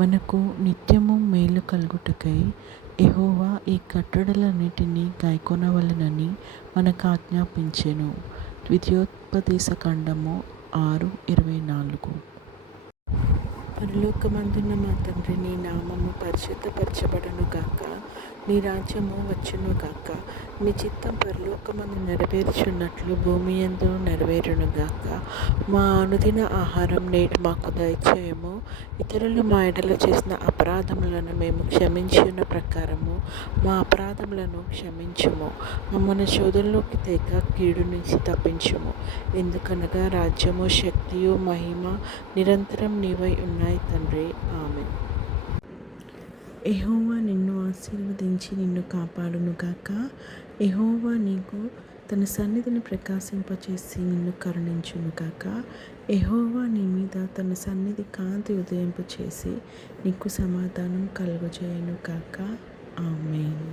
మనకు నిత్యము మేలు కలుగుటకై యెహోవా ఈ కట్టడలన్నిటినీ గైకొనవలెనని మనకు ఆజ్ఞాపించెను. ద్వితీయోపదేశకాండము 6:24. పరలోకమందున్న మా తండ్రి, నీ నామము పరిశుద్ధపరచబడును గాక. నీ రాజ్యము వచ్చును గాక. నీ చిత్తం పరలోకమందు నెరవేర్చున్నట్లు భూమి యందు నెరవేరును గాక. మా అనుదిన ఆహారం నేడు మాకు దయచేయము. ఇతరులు మా ఎడల చేసిన అపరాధములను మేము క్షమించిన ప్రకారము మా అపరాధములను క్షమించుము. మమ్మల్ని శోధనలోకి తేక కీడు నుంచి తప్పించుము. ఎందుకనగా రాజ్యము, శక్తియు, మహిమ నిరంతరం నీవై ఉన్నాయి తండ్రి. ఆమేన్. యెహోవా నిన్ను ఆశీర్వదించి నిన్ను కాపాడును గాక. యెహోవా నీకు తన సన్నిధిని ప్రకాశింపచేసి నిన్ను కరుణించును గాక. యెహోవా నీ మీద తన సన్నిధి కాంతి ఉదయింపచేసి నీకు సమాధానం కలుగజేయును గాక. ఆమేన్.